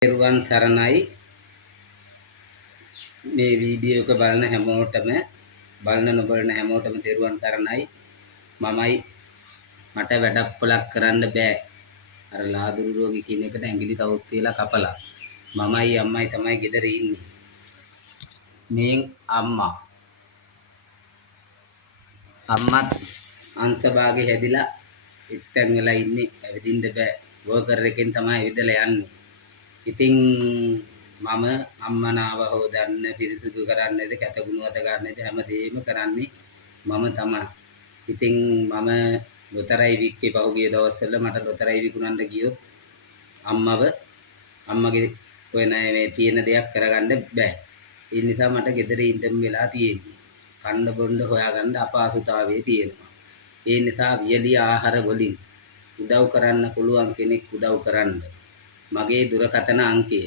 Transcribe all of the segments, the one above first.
තෙරුවන් සරණයි මේ වීඩියෝ එක බලන හැමෝටම බලන නොබලන හැමෝටම තෙරුවන් සරණයි මමයි මට වැඩක් පොලක් කරන්න බෑ අර ලාදුරු රෝගී කියන එකට ඇඟිලි තවුත් තියලා කපලා මමයි අම්මයි තමයි ගෙදර ඉන්නේ මේ අම්මත් අංශභාගේ හැදිලා එක්තැන් වෙලා ඉන්නේ ඇවිදින්න බෑ වෝකර් එකෙන් තමයි ඇවිදලා යන්නේ ඉතින් මම අම්මනාව හොදන්න පිරිසුදු කරන්නේද කැතගුණ වත ගන්නේද හැමදේම කරන්නේ මම තමයි. ඉතින් මම ලොතරැයි වික්කේ පහුගිය දවස්වල මට ලොතරැයි විකුණන්න ගියොත් අම්මගේ ඔය මේ තියෙන දෙයක් කරගන්න බෑ. ඒ නිසා මට ගෙදර ඉඳන් වෙලා තියෙන්නේ. කන්න බොන්න හොයාගන්න අපහසුතාවයේ තියෙනවා. ඒ නිසා වියලි ආහාර වලින් උදව් කරන්න පුළුවන් කෙනෙක් උදව් කරන්න. මගේ දුරකථන අංකය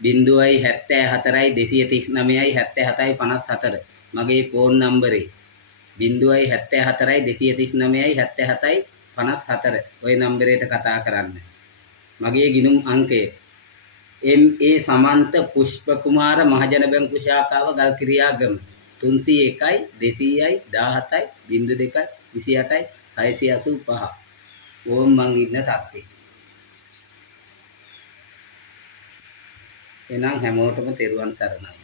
074 239 77 54 මගේ ෆෝන් නම්බරේ 074 239 77 54 ওই නම්බරයට කතා කරන්න. මගේ ගිණුම් අංකය MA සමන්ත පුෂ්ප කුමාර මහජන බැංකු ශාඛාව ගල්කිරියාගම 301 200 17 02 28 685 ඕම් මං ඉන්න තත්ත්වේ. එනම් හැමෝටම තෙරුවන් සරණයි.